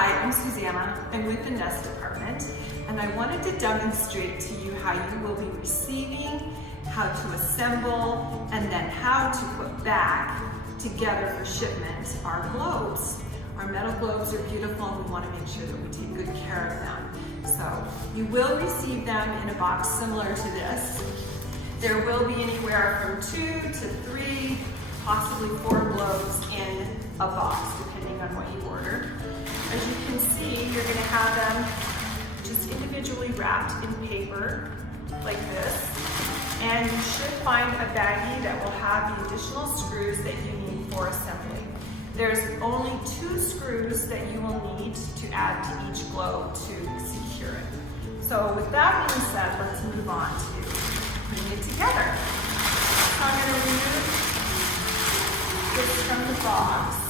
Hi, I'm Susanna. I'm with the Nest Department, and I wanted to demonstrate to you how you will be receiving, how to assemble, and then how to put back together for shipment our globes. Our metal globes are beautiful, and we want to make sure that we take good care of them. So you will receive them in a box similar to this. There will be anywhere from 2 to 3, possibly 4 globes in a box, depending on what you order. As you can see, you're going to have them just individually wrapped in paper like this. And you should find a baggie that will have the additional screws that you need for assembly. There's only 2 screws that you will need to add to each globe to secure it. So with that being said, let's move on to putting it together. So I'm going to remove this from the box.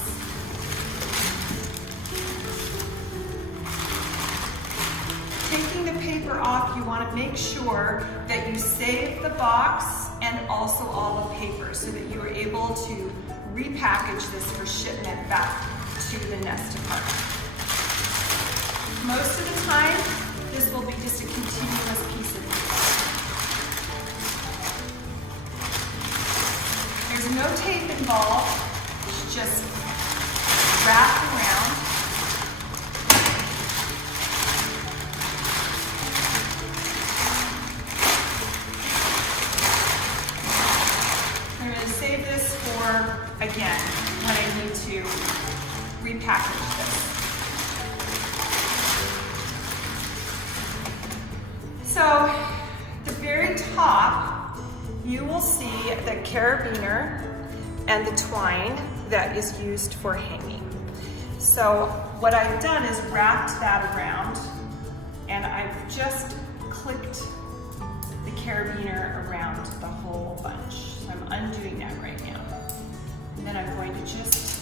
Taking the paper off, you want to make sure that you save the box and also all the paper so that you are able to repackage this for shipment back to the Nest Department. Most of the time, this will be just a continuous piece of paper. There's no tape involved, it's just wrapped around. Save this for, again, when I need to repackage this. So, at the very top, you will see the carabiner and the twine that is used for hanging. So, what I've done is wrapped that around, and I've just clicked the carabiner around the whole bunch. So I'm undoing that right now. And then I'm going to just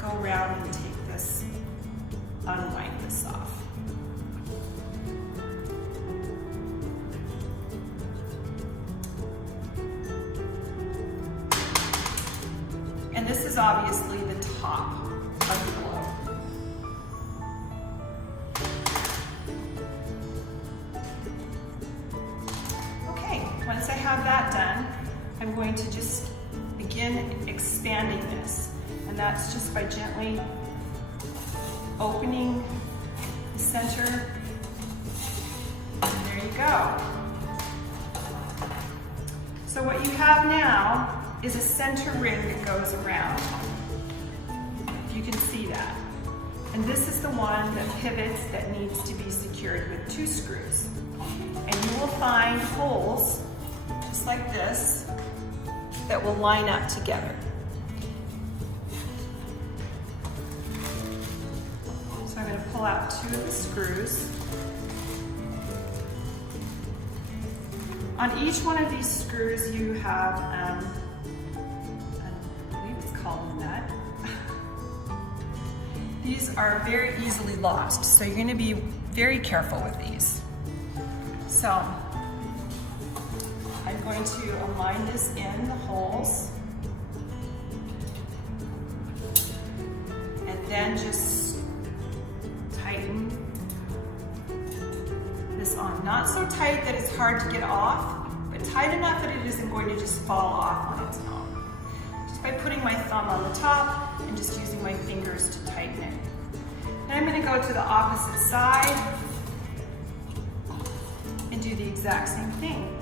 go around and take this, unwind this off. And this is obviously the top of the globe. Once I have that done, I'm going to just begin expanding this. And that's just by gently opening the center. And there you go. So what you have now is a center ring that goes around. If you can see that. And this is the one that pivots that needs to be secured with 2 screws. And you will find holes just like this, that will line up together. So I'm going to pull out 2 of the screws. On each one of these screws you have, I believe it's called a nut. These are very easily lost, so you're going to be very careful with these. So, I'm going to align this in the holes and then just tighten this on. Not so tight that it's hard to get off, but tight enough that it isn't going to just fall off on its own. Just by putting my thumb on the top and just using my fingers to tighten it. Then I'm going to go to the opposite side and do the exact same thing.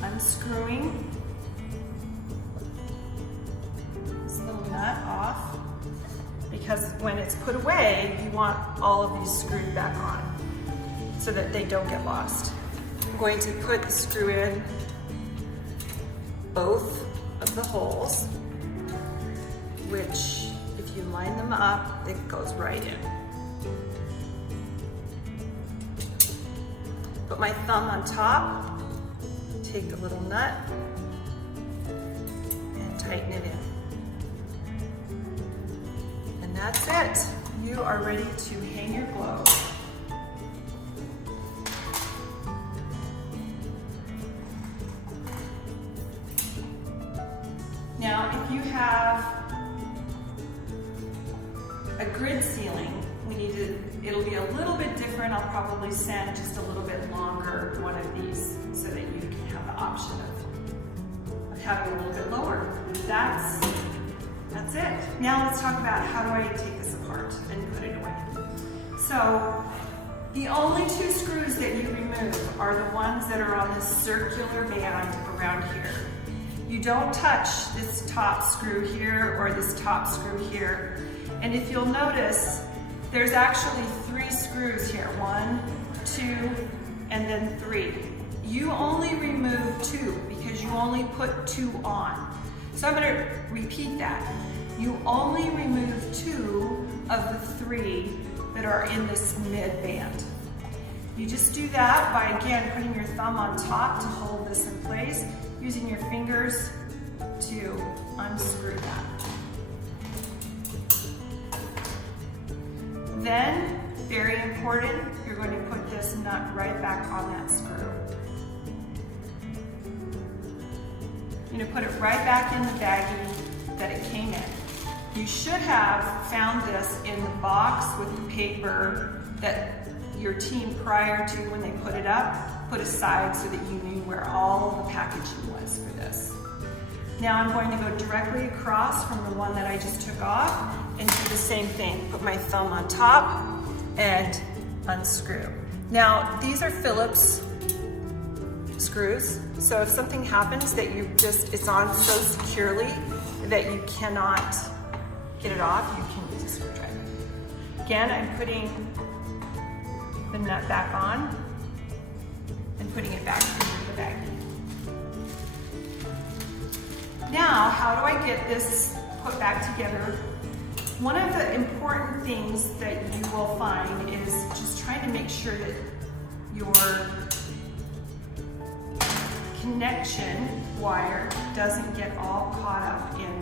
Unscrewing this little nut off, because when it's put away, you want all of these screwed back on so that they don't get lost. I'm going to put the screw in both of the holes, which if you line them up, it goes right in. Put my thumb on top, take the little nut and tighten it in. And that's it. You are ready to hang your globe. Now, if you have a grid ceiling, it'll be a little bit different. I'll probably send just a little bit longer one of these so that you can have the option of having a little bit lower. That's it. Now let's talk about how do I take this apart and put it away. So the only two screws that you remove are the ones that are on this circular band around here. You don't touch this top screw here or this top screw here. And if you'll notice, there's actually 3 screws here. 1, 2, and then 3. You only remove 2 because you only put 2 on. So I'm going to repeat that. You only remove 2 of the 3 that are in this mid band. You just do that by, again, putting your thumb on top to hold this in place, using your fingers to unscrew that. Then, very important, you're going to put this nut right back on that screw. You're going to put it right back in the baggie that it came in. You should have found this in the box with the paper that your team, prior to when they put it up, put aside so that you knew where all the packaging was for this. Now I'm going to go directly across from the one that I just took off and do the same thing. Put my thumb on top and unscrew. Now these are Phillips screws, so if something happens that it's on so securely that you cannot get it off, you can use a screwdriver. Again, I'm putting the nut back on and putting it back into the bag. Now, how do I get this put back together? One of the important things that you will find is just trying to make sure that your connection wire doesn't get all caught up in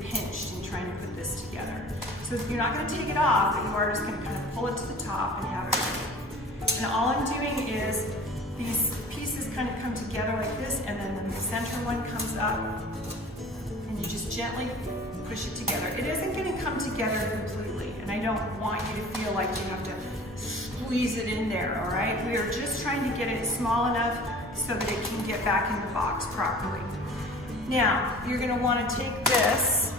pinched in trying to put this together. So you're not going to take it off, but you are just going to kind of pull it to the top and have it ready. And all I'm doing is these pieces kind of come together like this, and then the center one comes up, and you just gently push it together. It isn't going to come together completely, and I don't want you to feel like you have to squeeze it in there, all right? We are just trying to get it small enough so that it can get back in the box properly. Now, you're going to want to take this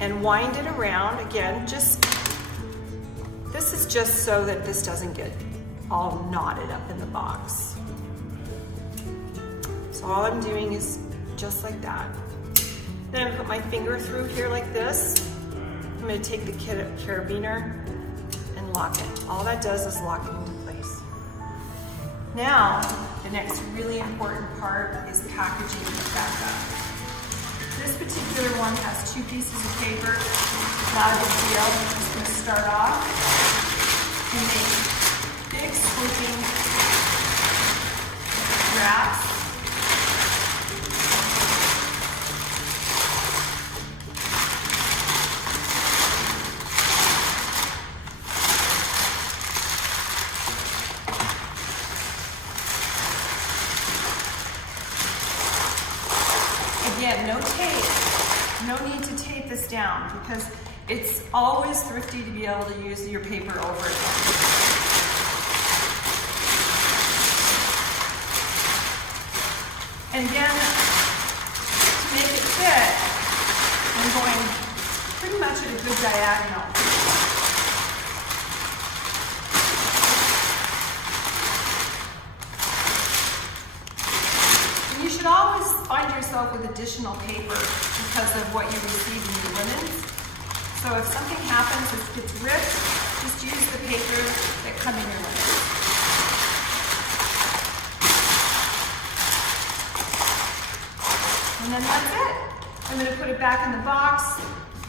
and wind it around. Again, this is just so that this doesn't get all knotted up in the box. So all I'm doing is just like that. Then I'm going to put my finger through here like this. I'm going to take the carabiner and lock it. All that does is lock it into place. Now, the next really important part is packaging it back up. This particular one has 2 pieces of paper. Not a big deal. I'm just going to start off and make big swooping wraps. Again, no tape. No need to tape this down because it's always thrifty to be able to use your paper over again. And again, to make it fit, I'm going pretty much at a good diagonal. You should always find yourself with additional paper because of what you receive in your linens. So if something happens, it gets ripped, just use the paper that come in your linens. And then that's it. I'm going to put it back in the box.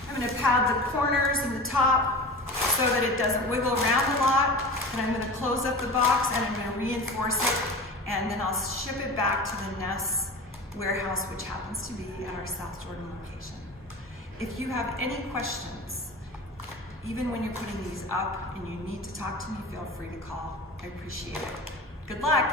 I'm going to pad the corners and the top so that it doesn't wiggle around a lot. And I'm going to close up the box and I'm going to reinforce it. And then I'll ship it back to the Ness warehouse, which happens to be at our South Jordan location. If you have any questions, even when you're putting these up and you need to talk to me, feel free to call. I appreciate it. Good luck.